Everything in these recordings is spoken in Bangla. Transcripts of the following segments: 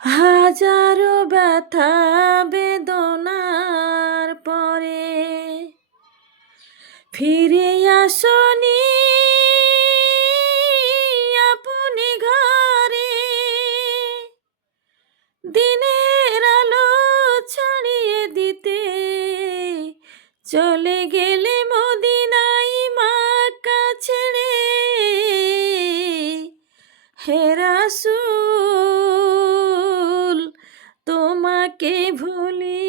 হাজারো ব্যথা বেদনার পরে ফিরে আসনি আপনি ঘরে। দিনের আলো ছড়িয়ে দিতে চলে গেলে মদিনায় মক্কা ছেড়ে। হে রাসূল, তোমাকে ভুলি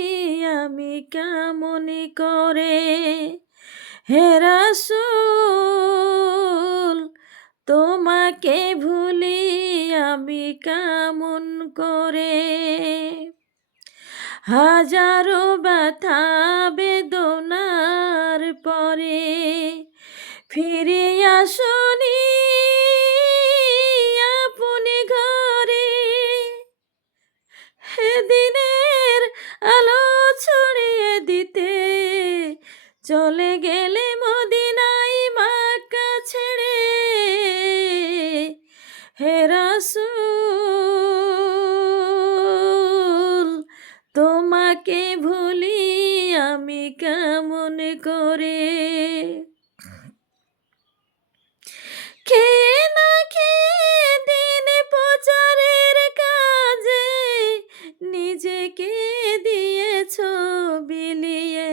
আমি কেমন করে। হে রাসূল, তোমাকে ভুলি আমি কেমন করে। হাজারো ব্যথা বেদনার পরে ফিরে আসনি আপনি ঘরে। হে দিনের আলো ছড়িয়ে দিতে চলে গেলে মদিনায় মক্কা ছেড়ে। হে রাসূল, তোমাকে ভুলি আমি কেমন করে। খেয়ে না খেয়ে দিন প্রচারের কাজে নিজেকে দিয়েছ বিলিয়ে।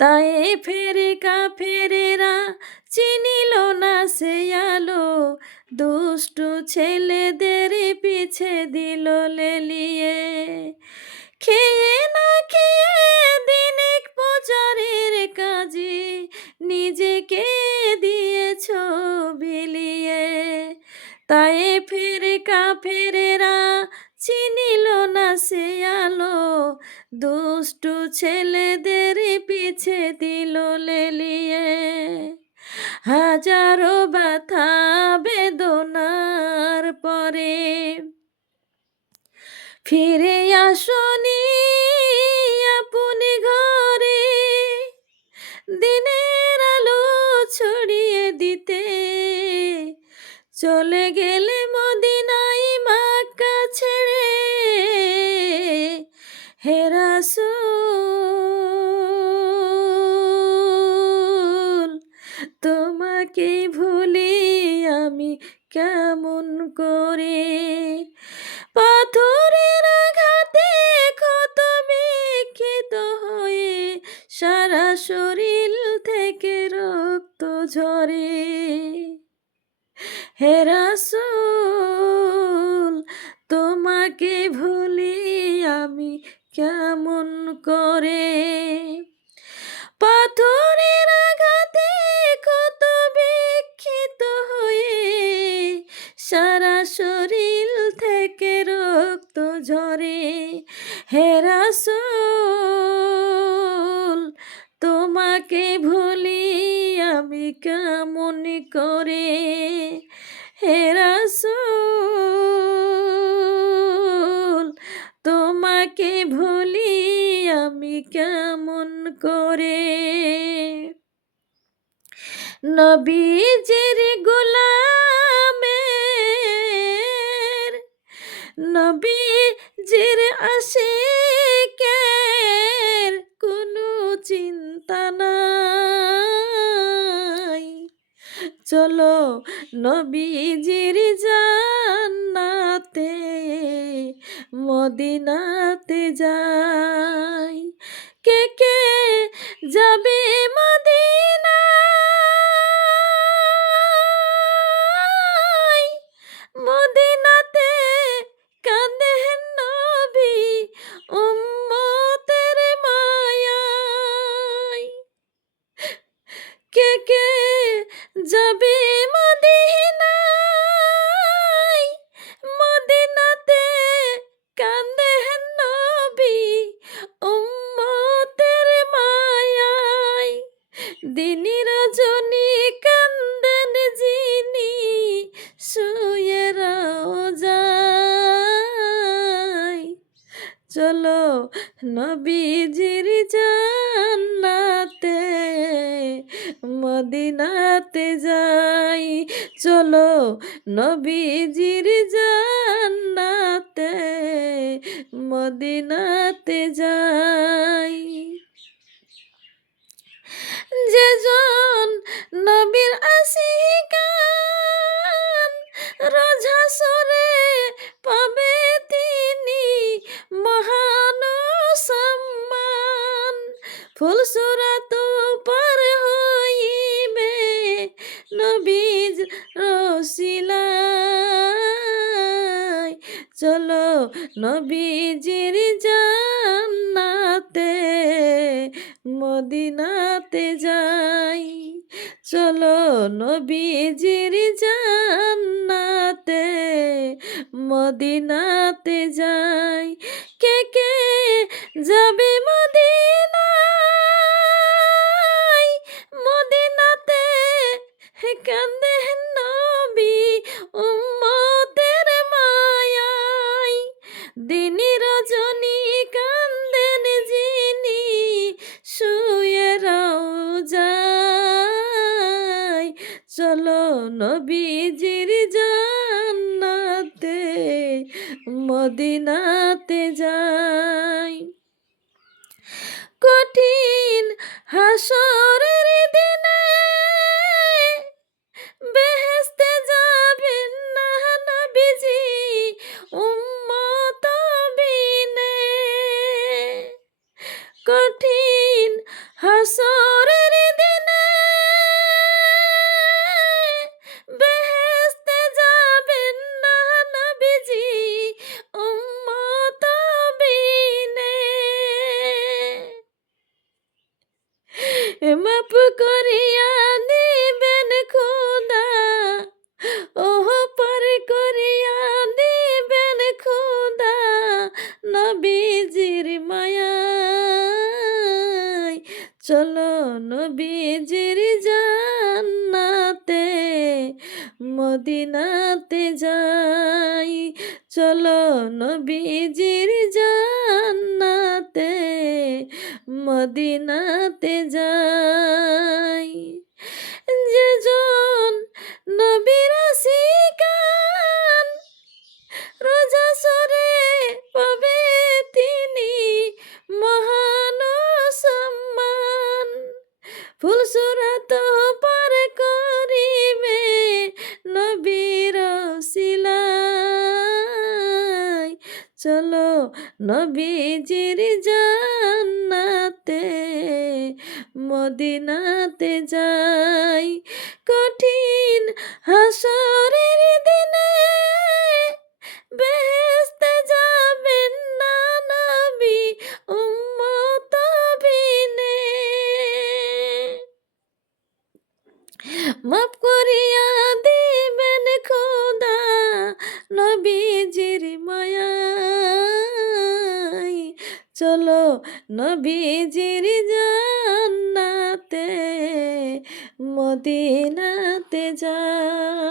তাই ফেরে কাফেরেরা চিনিল না সে আলো, দুষ্টু ছেলেদের পিছে দিল লেলিয়ে। খেয়ে না খেয়ে দিন প্রচারের কাজে নিজেকে দিয়েছ বিলিয়ে। তাই ফেরে কাফেরেরা চিনিল না সে আলো, দুষ্টু ছেলেদের পিছে দিল লেলিয়ে। হাজারো ব্যথা বেদনার পরে ফিরে আসনি আপনি ঘরে। দিনের আলো ছড়িয়ে দিতে চলে গেলে মদিনায় মক্কা ছেড়ে। হে রাসূল, তোমাকে ভুলি আমি কেমন করে। পাথরের আঘাতে ক্ষত বিক্ষত হয়ে সারা শরীর থেকে রক্ত ঝরে। হে রাসূল, তোমাকে ভুলি আমি কেমন করে। পাথরের আঘাতে ক্ষত বিক্ষত হয়ে সারা শরীর থেকে রক্ত ঝরে। হে রাসূল, তোমাকে ভুলি আমি কেমন করে। হে রাসূল, তোমাকে ভুলি আমি কেমন করে। নবীজির গোলামের নবীজির আশিকের কোনো চিন্তা নাই। চলো নবীজির জান্নাতে মদিনাতে যাই। কে কে যাবে মদিনায়? মদিনাতে কাঁদেন নবী উম্মতের মায়ায়। কে কে যাবে মদিনায়? মদিনাতে কাঁদেন নবী উম্মতের মায়ায়। দিন রজনী কান্দেন যিনি শুয়ে রওজায়। চলো নবীজির জান্নাতে মদিনাতে যাই। চলো নবীজির জান্নাতে মদিনাতে যাই। যেজন নবীর আশিকান রোজ হাসরে পাবে তিনি মহান সম্মান। ফুলসুরাত পার হইবে নবীজ রসিলায়। চলো নবীজির জান্নাতে মদিনাতে যাই। চলো নবীজির জান্নাতে মদিনাতে যাই। কে কে যাবে মদিনায়? মদিনাতে কান্দে নবী উম্মতের মায়ায়। দিন রজনী কান্দেন যিনি শুয়ে রওজায়। চলো নবীজির জান্নাতে মদিনাতে যাই। কঠিন হাসরের দিনে বেহেশতে যাবেন না নবীজি উম্মত বিনে। কঠিন হাসরের দিনে বেহেশতে যাবেন না নবীজি উম্মত বিনে। মাফ করিয়া দিবেন খোদা, ওহ পার করিয়া দিবেন খোদা নবীজির মায়ায়। চলো নবীজির জান্নাতে মদিনাতে যাই। চলো নবীজির জান্নাতে মদিনাতে যাই। যেজন নবীর আশিকান রোজ হাসরে পাবে তিনি মহান সম্মান। ফুলসুরাত পার করিবে নবীর রসিলায়। চলো নবীজির জান্নাতে মদিনাতে যাই। কঠিন হাসরের দিনে বেহেশতে যাবেন না নবী উম্মত বিনে। মাফ করিয়া দিবেন খোদা নবীজির মায়ায়। চলো নবীজির জান্নাতে মদিনাতে যাই।